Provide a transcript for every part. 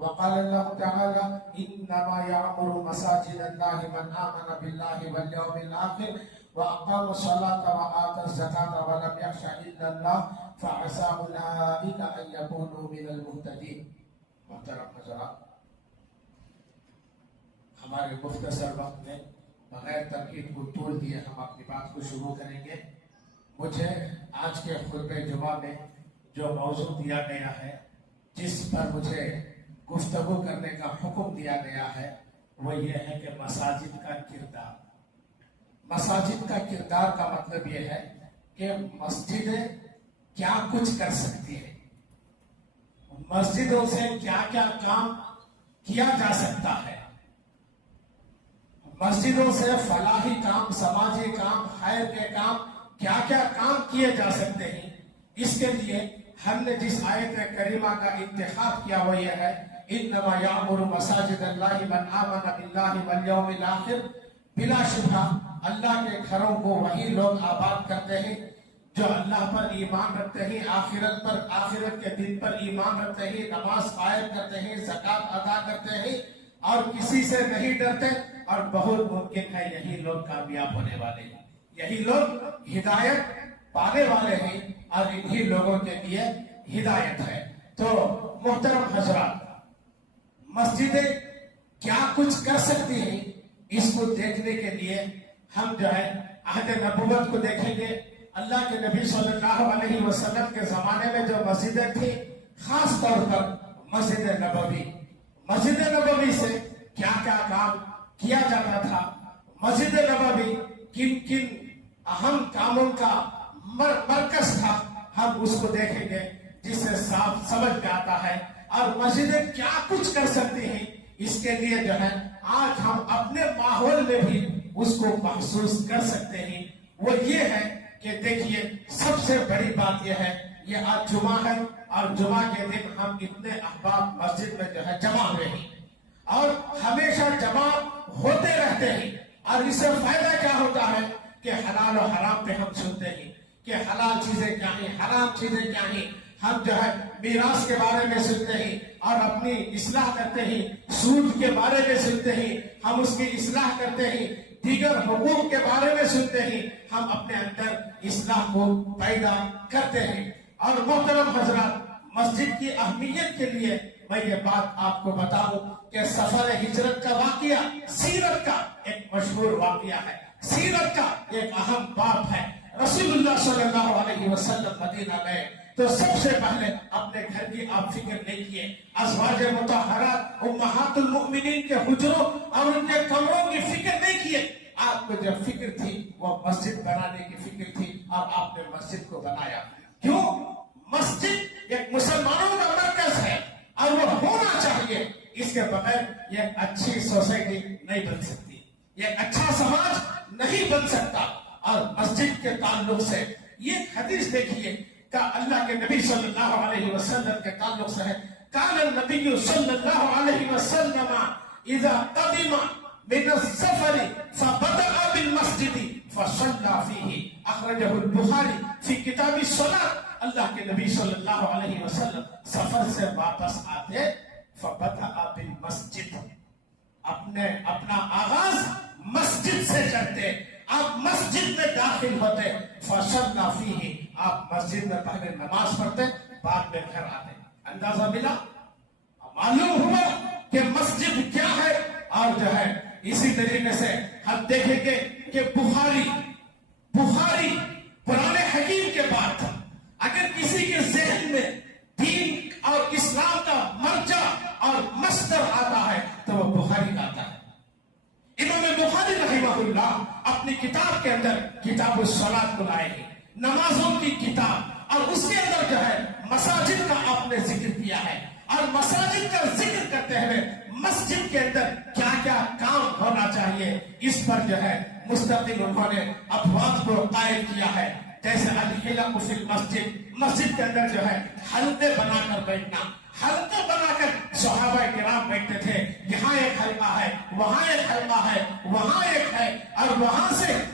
وقال اللہ تعالی انما یعمر مساجد اللہ من آمن باللہ والیوم الآخر واقام الصلاة وآتى الزکاة ولم یخش الا اللہ فعسى اولئک ان یکونوا من المہتدین. محترم حضرات، ہمارے مختصر وقت میں بغیر تمہید کو توڑ دیے ہم اپنی بات کو شروع کریں گے. مجھے آج کے خطبہ جمعہ میں جو موضوع دیا گیا ہے، جس پر مجھے گفتگو کرنے کا حکم دیا گیا ہے، وہ یہ ہے کہ مساجد کا کردار. مساجد کا کردار کا مطلب یہ ہے کہ مسجدیں کیا کچھ کر سکتی ہیں، مسجدوں سے کیا کیا کام کیا جا سکتا ہے، مسجدوں سے فلاحی کام، سماجی کام، خیر کے کام، کیا کیا کام کیے جا سکتے ہیں. اس کے لیے ہم نے جس آیت کریمہ کا انتخاب کیا وہ یہ ہے انما یعمر مساجد اللہ من آمن باللہ والیوم الآخر. بلا شبہ اللہ کے گھروں کو وہی لوگ آباد کرتے ہیں جو اللہ پر ایمان رکھتے ہیں، آخرت کے دن پر ایمان رکھتے ہیں، نماز قائم کرتے ہیں، زکوٰۃ ادا کرتے ہیں اور کسی سے نہیں ڈرتے. اور بہت ممکن ہے یہی لوگ کامیاب ہونے والے ہیں، یہی لوگ ہدایت پانے والے ہیں اور انہی لوگوں کے لیے ہدایت ہے. تو محترم حضرات، مسجدیں کیا کچھ کر سکتی ہیں، اس کو دیکھنے کے لیے ہم جو ہے عہد نبوت کو دیکھیں گے. اللہ کے نبی صلی اللہ علیہ وسلم کے زمانے میں جو مسجدیں تھیں، خاص طور پر مسجد نبوی، مسجد نبوی سے کیا کیا کام کیا جاتا تھا، مسجد نبوی کن کن اہم کاموں کا مرکز تھا، ہم اس کو دیکھیں گے جس سے صاف سمجھ میں آتا ہے. اور مسجدیں کیا کچھ کر سکتی ہیں، اس کے لیے جو ہے آج ہم اپنے ماحول میں بھی اس کو محسوس کر سکتے ہیں. وہ یہ ہے کہ دیکھیے، سب سے بڑی بات یہ ہے، یہ آج جمعہ ہے اور جمعہ کے دن ہم اتنے احباب مسجد میں جو ہے جمع ہوئے ہیں اور ہمیشہ جمع ہوتے رہتے ہیں. اور اس سے فائدہ کیا ہوتا ہے کہ حلال و حرام پہ ہم سنتے ہیں کہ حلال چیزیں کیا ہیں، حرام چیزیں کیا ہیں. ہم جو ہے میراث کے بارے میں سنتے ہیں اور اپنی اصلاح کرتے ہیں، سود کے بارے میں سنتے ہیں، ہم اس کی اصلاح کرتے ہیں، دیگر حقوق کے بارے میں سنتے ہیں، ہم اپنے اندر اصلاح کو پیدا کرتے ہیں. اور محترم حضرات، مسجد کی اہمیت کے لیے میں یہ بات آپ کو بتاؤں کہ سفر ہجرت کا واقعہ سیرت کا ایک مشہور واقعہ ہے، سیرت کا ایک اہم باب ہے. رسول اللہ صلی اللہ علیہ وسلم مدینہ گئے تو سب سے پہلے اپنے گھر کی آپ فکر نہیں کیے، ازواج مطہرات امہات المؤمنین کے حجروں اور ان کے کمروں کی فکر نہیں کیے. آپ کو جو فکر تھی وہ مسجد بنانے کی فکر تھی اور آپ نے مسجد کو بنایا. کیوں؟ مسجد ایک مسلمانوں کا مرکز ہے اور وہ ہونا چاہیے. اس کے بغیر یہ اچھی سوسائٹی نہیں بن سکتی، یہ اچھا سماج نہیں بن سکتا. اور مسجد کے تعلق سے یہ حدیث دیکھیے کہ اللہ کے نبی صلی اللہ علیہ وسلم کے تعلق سے ہے، کان النبی صلی اللہ علیہ وسلم اذا قدم من السفر فبدأ بالمسجد فصلى فيه. اخرجہ البخاری فی کتاب الصلاۃ. اللہ کے نبی صلی اللہ علیہ وسلم سفر سے واپس آتے فبدأ بالمسجد، اپنا آغاز مسجد سے کرتے. آپ مسجد میں داخل ہوتے فصلى فيه، آپ مسجد میں پہلے نماز پڑھتے، بعد میں گھر آتے. اندازہ ملا، معلوم ہوا کہ مسجد کیا ہے. اور جو ہے اسی طریقے سے ہم دیکھیں گے کہ بخاری قرآن حکیم کے بعد اگر کسی کے ذہن میں دین اور اسلام کا مرجع اور مصدر آتا ہے تو وہ بخاری کا آتا ہے. امام بخاری رحمہ اللہ اپنی کتاب کے اندر کتاب الصلاۃ کو لائے ہیں، نمازوں کی کتاب، اور اس کے اندر جو ہے مساجد کا آپ نے ذکر کیا ہے. اور مساجد کا ذکر کرتے ہوئے مسجد کے اندر کیا کیا کام ہونا چاہیے اس پر جو ہے مستقل انہوں نے ابواب کو قائم کیا ہے. جیسے الحلق فی المسجد، مسجد کے اندر جو ہے حلقے بنا کر بیٹھنا، حلقے بنا کر صحابہ کرام بیٹھتے تھے. یہاں ایک حلقہ ہے، وہاں ایک حلقہ ہے، وہاں ایک ہے، اور وہاں سے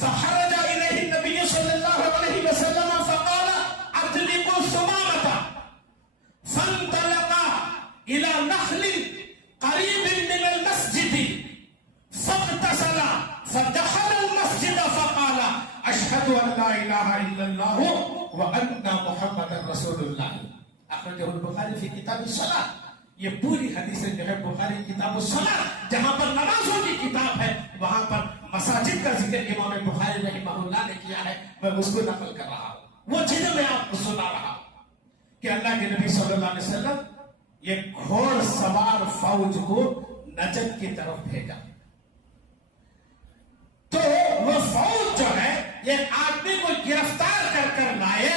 فخرج إليه النبي صلى الله عليه وسلم فقال أطلقوا الثمامة فانطلق إلى نخل قريب من المسجد فاغتسل فدخل المسجد فقال أشهد أن لا إله إلا الله وأن محمد رسول الله أخرجه البخاري في كتاب الصلاة. یہ پوری حدیثیں جو ہے بخاری کتاب الصلاۃ جہاں پر نمازوں کی کتاب ہے وہاں پر مساجد کا ذکر امام بخاری رحمہ اللہ نے کیا ہے. میں اس کو نقل کر رہا ہوں, وہ چیزیں میں آپ کو سنا رہا ہوں کہ اللہ کے نبی صلی اللہ علیہ وسلم یہ گھوڑ سوار فوج کو نجد کی طرف بھیجا. تو وہ فوج جو ہے ایک آدمی کو گرفتار کر کر لائے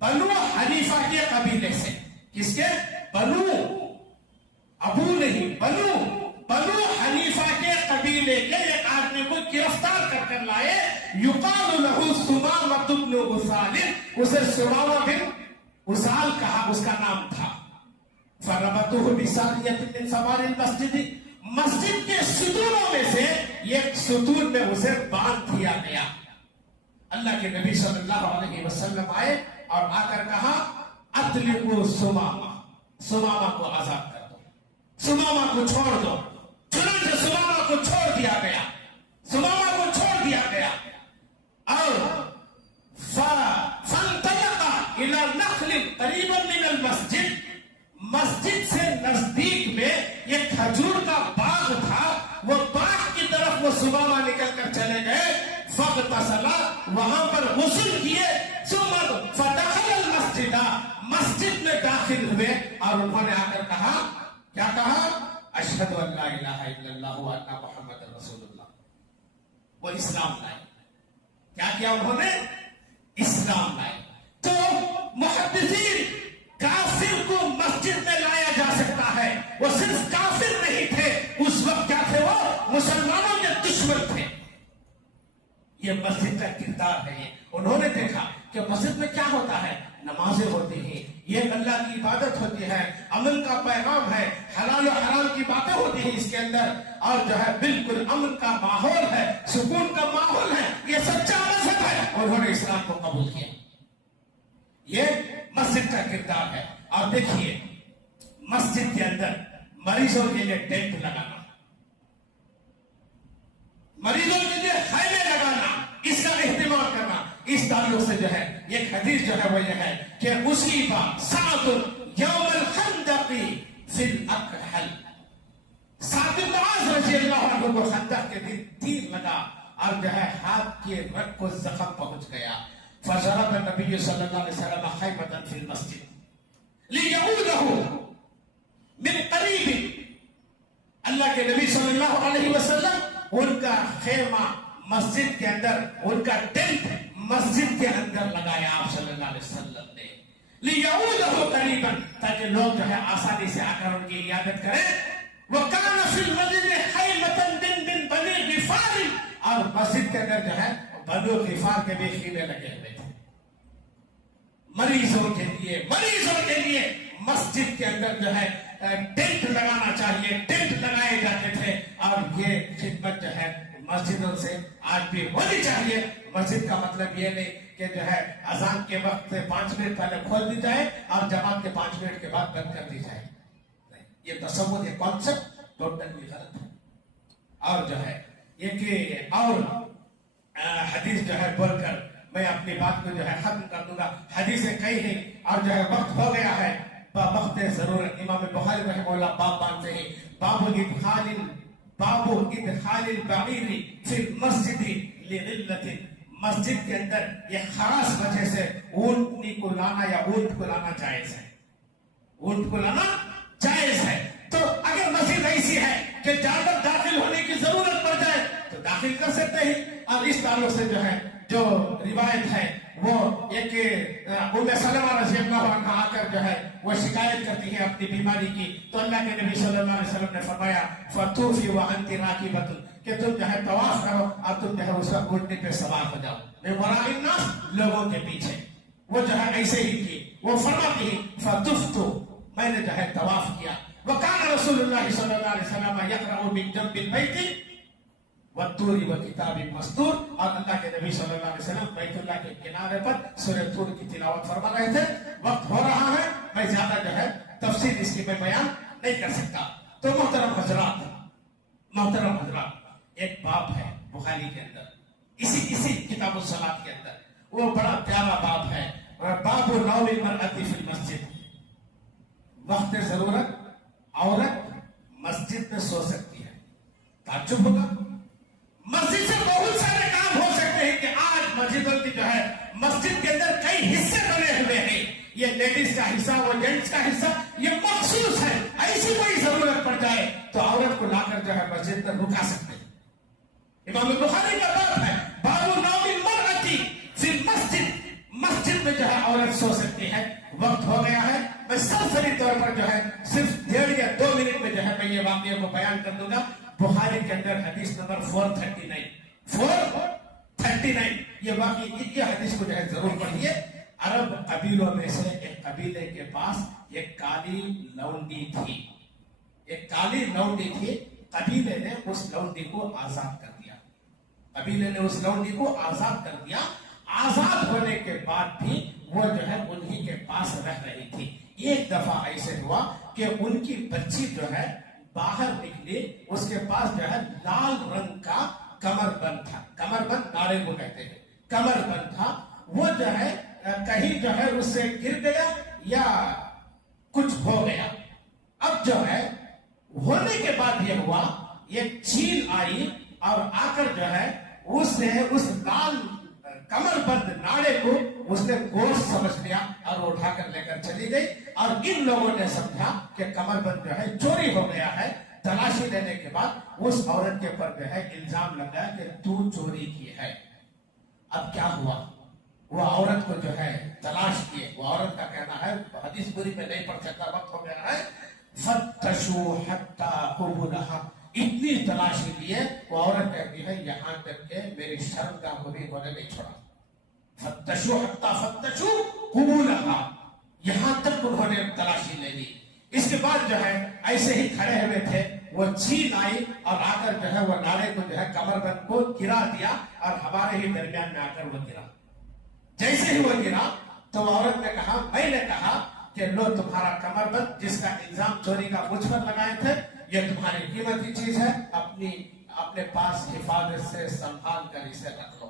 بنو حنیفہ کے قبیلے سے. کس کے؟ بنو, ابو نہیں, بنو حنیفہ کے قبیلے کے ایک آدمی کو گرفتار کر کر لائے. یقال لہو سمامہ بن اسال, اسے سمامہ بن اسال کہا, اس کا نام تھا. فربطوہ بساریۃ من سوار المسجد, مسجد کے ستونوں میں سے ایک ستون میں اسے باندھ دیا گیا. اللہ کے نبی صلی اللہ علیہ وسلم آئے اور آ کر کہا اطلقوا سمامہ, سمامہ کو آزاد کر دو, سمامہ کو چھوڑ دو. چنانچہ سمامہ کو چھوڑ دیا گیا, سمامہ کو چھوڑ دیا گیا. اور فانطلق الى نخل قریبا من المسجد, مسجد سے نزدیک میں ایک کھجور کا باغ تھا, وہ باغ کی طرف وہ سمامہ نکل کر چلے گئے. فاغتسل, وہاں پر غسل کیے. ثم فدخل المسجد, مسجد میں داخل ہوئے اور انہوں نے آ کر کہا, کیا کہا؟ اشہد ان لا الہ الا اللہ وان محمد رسول اللہ. وہ اسلام لائے. کیا کیا انہوں نے؟ اسلام لائے. تو محدثین, کافر کو مسجد میں لایا جا سکتا ہے. وہ صرف کافر نہیں تھے اس وقت, کیا تھے وہ؟ مسلمانوں کے دشمن تھے. یہ مسجد کا کردار ہے. انہوں نے دیکھا کہ مسجد میں کیا ہوتا ہے, نمازیں ہوتی ہیں, یہ اللہ کی عبادت ہوتی ہے, امن کا پیغام ہے, حلال و حرام کی باتیں ہوتی ہیں اس کے اندر, اور جو ہے بالکل امن کا ماحول ہے, سکون کا ماحول ہے, یہ سچا مذہب ہے. انہوں نے اسلام کو قبول کیا. یہ مسجد کا کردار ہے. اور دیکھیے مسجد کے اندر مریضوں کے لیے ٹینٹ لگانا, مریضوں کے لیے خیمے لگانا, اس کا اہتمام کرنا. اس تعلق سے جو ہے ایک حدیث جو ہے وہ یہ ہے کہ اصیبا سعد یوم الخندق فی الاکحل, سعد بن معاذ رضی اللہ عنہ کو خندق کے دن تیر لگا اور جو ہے ہاتھ کے رگ کو زخم پہنچ گیا. فضرب النبی صلی اللہ علیہ وسلم خیمة فی المسجد لیعوده من قریب. اللہ کے نبی صلی اللہ علیہ ان کا خیمہ مسجد کے اندر، ان کا ٹینٹ مسجد کے اندر لگایا آپ صلی اللہ علیہ وسلم نے، لیعودہ قریبا، تاکہ لوگ جو ہے آسانی سے آ کر ان کی عیادت کریں۔ وَكَانَ فِي الْمَسْجِدِ خَيْمَةً مِّن بَنِي غِفَارٍ، اور مسجد کے اندر جو ہے بنو غفار کے بھی خیمے لگے ہوئے تھے، مریضوں کے لیے مسجد کے اندر جو ہے ٹینٹ لگانا چاہیے، ٹینٹ لگائے جاتے تھے، اور یہ خدمت جو ہے مسجدوں سے آج بھی ہونی چاہیے۔ مسجد کا مطلب یہ نہیں کہ جو ہے اذان کے وقت سے 5 منٹ پہلے کھول دی جائے اور جماعت کے 5 منٹ کے بعد بند کر دی جائے، یہ تصور، یہ کانسیپٹ ٹوٹلی غلط ہے۔ اور جو ہے یہ کہ اور حدیث جو ہے بول کر میں اپنی بات کو جو ہے ختم کر دوں گا۔ حدیثیں کئی ہیں اور جو ہے وقت ہو گیا ہے، وقت ضرورت امام بخاری رحمہ اللہ باب باندھتے ہیں، باب ادخال البعیر فی المسجد لغلۃ، مسجد کے اندر یہ خاص وجہ سے اونٹنی کو لانا یا اونٹ کو لانا جائز ہے، اونٹ کو لانا جائز ہے۔ تو اگر مسجد ایسی ہے کہ جانور داخل ہونے کی ضرورت پڑ جائے تو داخل کر سکتے ہیں۔ اور اس تعلق سے جو ہے جو روایت ہے وہ ایک ام سلمہ رضی اللہ عنہا آ کر جو ہے وہ شکایت کرتی ہے اپنی بیماری کی، تو اللہ کے نبی صلی اللہ علیہ وسلم نے فرمایا فَطُوفِي وَأَنْتِ رَاكِبَةٌ، کہ تم جو ہے طواف کرو اور تم جو ہے اس وقت اونٹنی پہ سوار ہو جاؤ، مِن وَرَاءِ النَّاسِ، لوگوں کے پیچھے۔ وہ جو ہے ایسے ہی کی، وہ فرماتی ہے فَطُفْتُ، میں نے جو ہے طواف کیا۔ وَكَانَ رسول اللہ صلی اللہ علیہ وسلم يَقْرَأُ مِن جَنبِ الْبَيْتِ وَالطُّورِ وَكِتَابٍ مَسْطُورٍ، اور اللہ کے نبی صلی اللہ علیہ وسلم بیت اللہ کے کنارے پر سورہ طور کی تلاوت فرما رہے تھے۔ وقت ہو رہا ہے، میں زیادہ جو ہے تفصیل اس کی میں بیان نہیں کر سکتا۔ تو محترم حضرات، ایک باب ہے بخاری کے اندر، اسی کتاب الصلاۃ کے اندر، وہ بڑا پیارا باب ہے، باب نوم المرأۃ فی المسجد، وقت ضرورت عورت مسجد میں سو سکتی ہے۔ تعجب ہوگا، مسجد سے بہت سارے کام ہو سکتے ہیں کہ آج مسجدوں کی جو ہے مسجد کے اندر کئی حصے بنے ہوئے ہیں، یہ لیڈیز کا حصہ، وہ جینٹس کا حصہ، یہ مخصوص ہے۔ ایسی کوئی ضرورت پڑ جائے تو عورت کو لا کر جو ہے مسجد میں رکا سکتے ہیں۔ امام بخاری کا باب ہے باب نوم المرأۃ فی المسجد، مسجد میں جو ہے عورت سو سکتی ہے۔ وقت ہو گیا ہے، میں سرسری طور پر جو ہے صرف 1.5 یا 2 منٹ میں جو ہے میں یہ واقعے کو بیان کر دوں گا۔ بخاری کے اندر حدیث نمبر 439 یہ واقعی، یہ حدیث کو جو ہے ضرور پڑھیے۔ عرب قبیلوں میں سے ایک قبیلے کے پاس ایک کالی لونڈی تھی، قبیلے نے اس لونڈی کو آزاد کر دیا، آزاد ہونے کے بعد بھی وہ جو ہے انہی کے پاس رہ رہی تھی۔ ایک دفعہ ایسے ہوا کہ ان کی بچی جو ہے باہر نکلی، اس کے پاس جو ہے لال رنگ کا کمر بند تھا، کمر بند ناڑے کو کہتے ہیں، کمر بند تھا، وہ جو ہے کہیں جو ہے اس سے گر گیا یا کچھ ہو گیا۔ اب جو ہے ہونے کے بعد یہ ہوا، ایک چیل آئی اور آ کر جو ہے اس نے اس لال کمر بند ناڑے کو اس نے گوشت سمجھ لیا اور وہ اٹھا کر لے کر چلی گئی، اور ان لوگوں نے سمجھا کہ کمر بند جو ہے چوری ہو گیا ہے۔ تلاشی لینے کے بعد اس عورت کے پر جو ہے الزام لگایا کہ تو چوری کی ہے۔ اب کیا ہوا، وہ عورت کو جو ہے تلاش کیے، وہ عورت کا کہنا ہے، حدیث پوری میں نہیں پڑھ سکتا، وقت ہو گیا ہے، فتشوا حتی قبولہا، اتنی تلاشی لیے، وہ عورت کہتی ہے یہاں تک کہ میری شرمگاہ کو بھی انہوں نے نہیں چھوڑا۔ فتشوا قبولہا، یہاں تک انہوں نے تلاشی لے لی۔ اس کے بعد جو ہے ایسے ہی کھڑے ہوئے تھے، وہ چیل آئی اور آ کر جو ہے وہ ناڑے کو جو ہے کمر بند کو گرا دیا، اور ہمارے ہی درمیان میں آ کر وہ گرا۔ جیسے ہی وہ گرا تو وہ عورت نے کہا، میں نے کہا کہ لو تمہارا کمر بند جس کا الزام چوری کا مجھ پر لگائے تھے، یہ تمہاری قیمتی چیز ہے، اپنے پاس حفاظت سے سنبھال کر اسے رکھ لو۔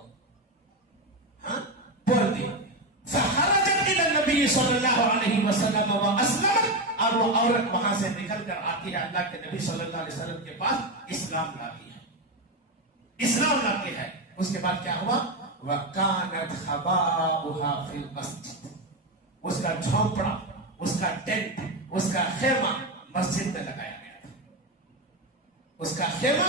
ہاں بول دی۔ فخرجت الى النبی صلی اللہ علیہ وسلم واسلمت، اور وہ عورت وہاں سے نکل کر آتی ہے اللہ کے نبی صلی اللہ علیہ وسلم کے پاس، اسلام لاتی ہے۔ اس کے بعد کیا ہوا، وَكَانَتْ خَبَاؤُهَا فِي الْمَسْجِدِ، اس کا جھونپڑا، اس کا ٹینٹ، اس کا خیمہ مسجد میں لگایا گیا تھا، اس کا خیمہ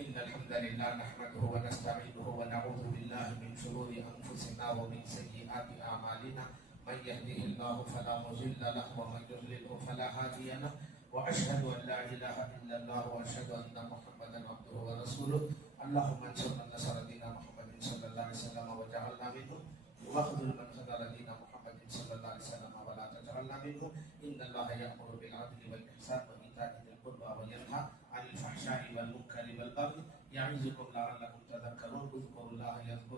إن الحمد لله نحمده ونستعينه ونعوذ بالله من شرور أنفسنا ومن سيئات أعمالنا، من يهده الله فلا مضل له ومن يضلل فلا هادي له، وأشهد أن لا إله إلا الله وأشهد أن محمدا عبده ورسوله. اللهم انصر من نصر دين محمد صلى الله عليه وسلم وجعلنا منهم، واخذل من خذل دين محمد صلى الله عليه وسلم ولا تجعلنا منهم. إن الله يأمر بالعدل والإحسان وإيتاء ذي القربى وينهى عن الفحشاء والمنكر والبغي يعظكم لعلكم تذكرون. اذكروا الله يذكركم